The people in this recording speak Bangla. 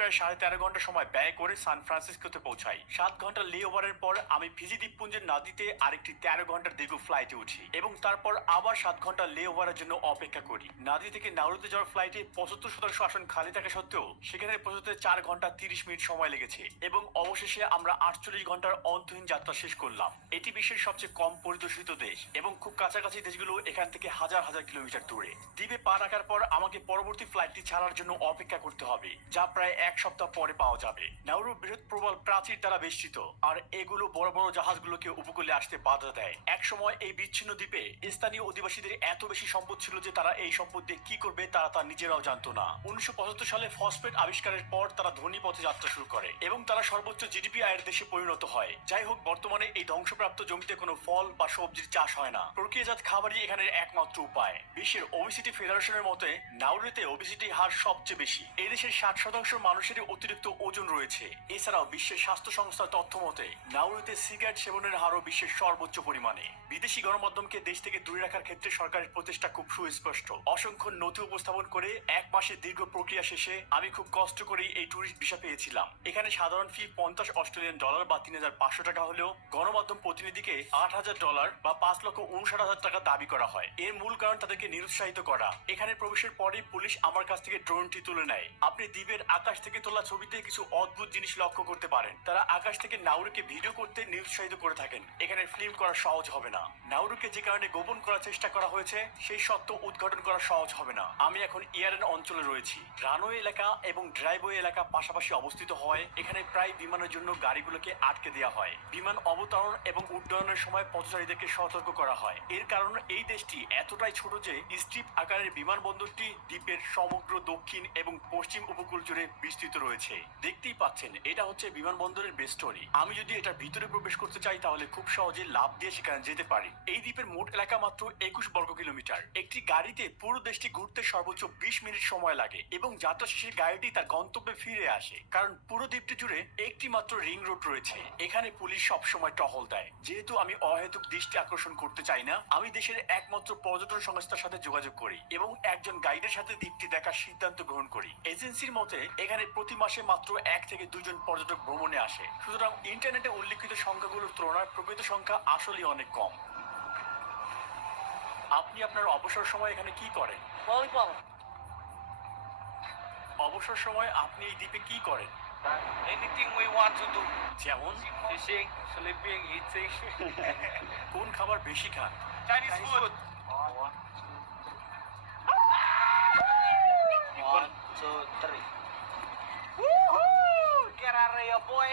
প্রায় সাড়ে তেরো ঘণ্টা সময় ব্যয় করে সান ফ্রান্সিসকোতে পৌঁছাই। সাত ঘণ্টা লে ওভারের পর আমি ফিজি দ্বীপপুঞ্জের নাদিতে আরেকটি তেরো ঘণ্টার দীর্ঘ ফ্লাইটে উঠি এবং তারপর আবার সাত ঘণ্টা লে ওভারের জন্য অপেক্ষা করি। নাদি থেকে নাউরুতে যাওয়ার ফ্লাইটে পঁচাত্তর শতাংশ আসন খালি থাকা সত্ত্বেও সেখানে পৌঁছতে চার ঘণ্টা তিরিশ মিনিট সময় লেগেছে এবং অবশেষে আমরা আটচল্লিশ ঘণ্টার অন্তহীন যাত্রা শেষ করলাম। এটি বিশ্বের সবচেয়ে কম পরিদর্শিত দেশ এবং খুব কাছাকাছি দেশগুলো এখান থেকে হাজার হাজার কিলোমিটার দূরে। দ্বীপে পা রাখার পর আমাকে পরবর্তী ফ্লাইটটি ছাড়ার জন্য অপেক্ষা করতে হবে, যা প্রায় সপ্তাহ পরে পাওয়া যাবে। নাউরু বৃহৎ প্রবল প্রাচীর দ্বারা বেষ্টিত, আর এগুলো বড় বড় জাহাজগুলোকে উপকূলে আসতে বাধা দেয়। এক সময় এই বিচ্ছিন্ন দ্বীপে স্থানীয় অধিবাসীদের এত বেশি সম্পদ ছিল যে তারা এই সম্পদ দিয়ে কি করবে তারা তা নিজেরাও জানতো না। উনিশশো সালে ফসফেট আবিষ্কারের পর তারা ধনী পথে যাত্রা শুরু করে এবং তারা সর্বোচ্চ জিডিপি আয়ের দেশে পরিণত হয়। যাই হোক, বর্তমানে এই ধ্বংসপ্রাপ্ত জমিতে কোনো ফল বা সবজির চাষ হয় না। প্রক্রিয়াজাত খাবারই এখানের একমাত্র উপায়। বিশ্বের ওবিসিটি ফেডারেশনের মতে নাউরিতে ওবিসিটি হার সবচেয়ে বেশি। এই দেশের ষাট শতাংশ মানুষেরই অতিরিক্ত ওজন রয়েছে। এছাড়াও বিশ্বের স্বাস্থ্য সংস্থার তথ্য মতে নাউরিতে সিগারেট সেবনের হারও বিশ্বের সর্বোচ্চ পরিমাণে। বিদেশি গণমাধ্যমকে দেশ থেকে দূরে রাখার ক্ষেত্রে সরকারের প্রচেষ্টা খুব সুস্পষ্ট। অসংখ্য নথি উপস্থাপন করে এক মাসের দীর্ঘ প্রক্রিয়া শেষে আমি খুব কষ্ট করেই এই ট্যুরিস্ট ভিসা পেয়েছিলাম। এখানে সাধারণ ফি পঞ্চাশ অস্ট্রেলিয়ান ডলার বা তিন হাজার পাঁচশো টাকা হলেও গণমাধ্যম প্রতিনিধিকে আট হাজার ডলার বা পাঁচ লক্ষ উনষাট হাজার টাকা দাবি করা হয়। এর মূল কারণ তাদেরকে নিরুৎসাহিত করা। এখানে প্রবেশের পরেই পুলিশ আমার কাছ থেকে ড্রোনটি তুলে নেয়। আপনি দ্বীপের আকাশ থেকে তোলা ছবিতে কিছু অদ্ভুত জিনিস লক্ষ্য করতে পারেন। তারা আকাশ থেকে নাউরুকে ভিডিও করতে নিরুৎসাহিত করে থাকেন। এখানে ফিল্ম করা সহজ হবে না। নাউরুকে যে কারণে গোপন করার চেষ্টা করা হয়েছে, সেই সত্য উদ্ঘাটন করা সহজ হবে না। আমি এখন ইয়ারেন অঞ্চলে রয়েছি। রানওয়ে এলাকা এবং ড্রাইভওয়ে এলাকা পাশাপাশি অবস্থিত হয়। এখানে প্রায় বিমানের জন্য গাড়িগুলোকে আটকে দেওয়া হয়। বিমান অবতরণ এবং উড্ডয়নের সময় পথচারীদেরকে সতর্ক করা হয়। এর কারণ এই দেশটি এতটাই ছোট যে, স্ট্রিপ আকারের বিমানবন্দরটি দ্বীপের সমগ্র দক্ষিণ এবং পশ্চিম উপকূল জুড়ে বিস্তৃত রয়েছে। দেখতেই পাচ্ছেন, এটা হচ্ছে বিমানবন্দরের বেস্টরি আমি যদি এটার ভিতরে প্রবেশ করতে চাই, তাহলে খুব সহজে লাভ দিয়ে সেখানে যেতে পারি। এই দ্বীপের মোট এলাকা মাত্র একুশ বর্গ কিলোমিটার। একটি গাড়িতে পুরো দেশটি ঘুরতে সর্বোচ্চ বিশ মিনিট সময় লাগে এবং যাত্রা শেষে গাড়িটি তার গন্তব্যে ফিরে আসে। কারণ পুরো দ্বীপটি জুড়ে একটি মাত্র রিং রোড রয়েছে। এখানে পুলিশ সব সময় টহল দেয়। যেহেতু আমি অহেতুক দৃষ্টি আকর্ষণ করতে চাই না, আমি দেশের একমাত্র পর্যটন সংস্থার সাথে যোগাযোগ করি এবং একজন গাইডের সাথে দ্বীপটি দেখার সিদ্ধান্ত গ্রহণ করি। এজেন্সির মতে, এখানে প্রতি মাসে মাত্র এক থেকে দুজন পর্যটক ভ্রমণে আসে সুতরাং ইন্টারনেটে উল্লিখিত সংখ্যাগুলোর তুলনায় প্রকৃত সংখ্যা আসলে অনেক কম আপনি আপনার অবসর সময় এখানে কি করেন অবসর সময় আপনি এই দ্বীপে কি করেন. যেমন. কোন খাবার বেশি খান. One, two, three. ป่วย